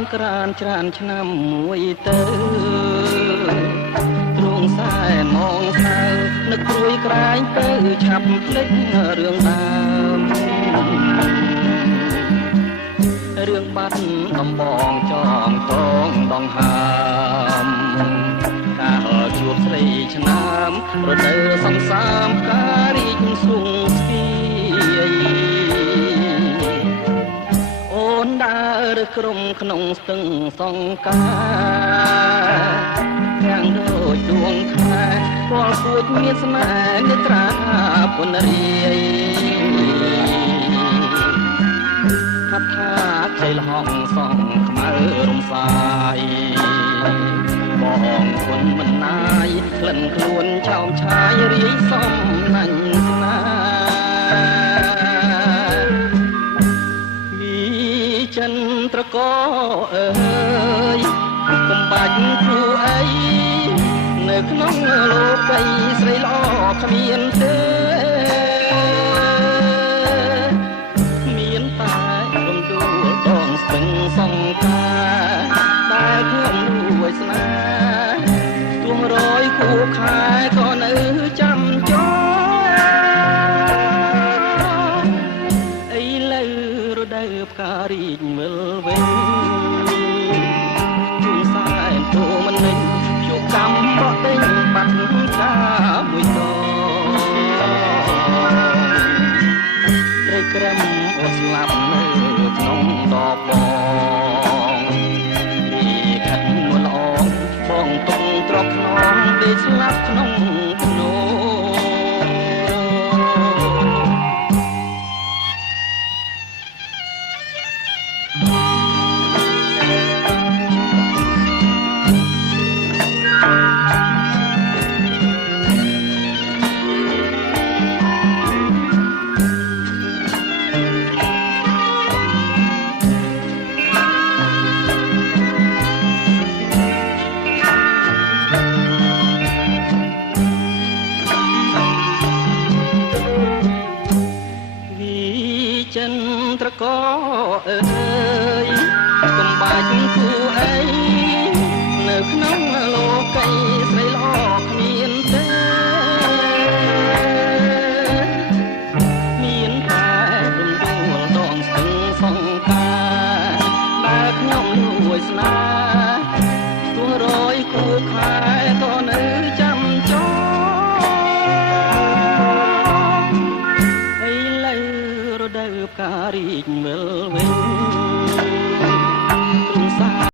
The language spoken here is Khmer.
งกรานต์ច្រើនឆ្នាំមួយទៅទ្រង់សែនមងសៅនឹកព្រួយក្រែងទៅឆាប់ភ្លេចរឿងដើមរឿងបាត់ដំបងចងតងដងហើមការជួបស្រីឆ្នាំរដូវសំសាមការរីកសុងស្គីអូនដើរក្រុមក្នុងស្ទឹងសង្ការទាំងដូចដួងខែពលសួចមានស្នេហ៍នេត្រាពុនរាយថាថាជ័យលហងសងខ្មៅរំសាយបងគុណមិនណាយក្លិនខ្លួនឆោមឆាយរាយសំណាញ់ស្នាពីចិនត្រកអើយកុំបាច់គូអីនៅក្នុងលោកីស្រីល្អគ្មានទេមានតែរំដួលដងស្ទឹងសង្ការដែលខ្ញុំរួយស្នេហ៍ទួងរយគូខែក៏នៅចាំចោអីលើរដូវផ្ការីកវិលវិញជួនសែនតូមិននិញជួកម្មបកដេញបាត់កាមួយតត្រីក្រឹមអូស្លាប់នៅក្នុងដបបងពីខាត់មួលអងបងទុំទ្រពខ្នងដេកស្លាប់ក្នុងភ្នោចិនត្រកអើយកុំបាច់គូអីនៅក្នុងលោកីស្រីល្អគ្មានទេមានតែរំដួលដងស្ទឹងសង្ការដែលខ្ញុំរួយស្នេហ៍ទួរយគូខែក៏នៅចាំចោរដូវផ្ការីកវិលវិញ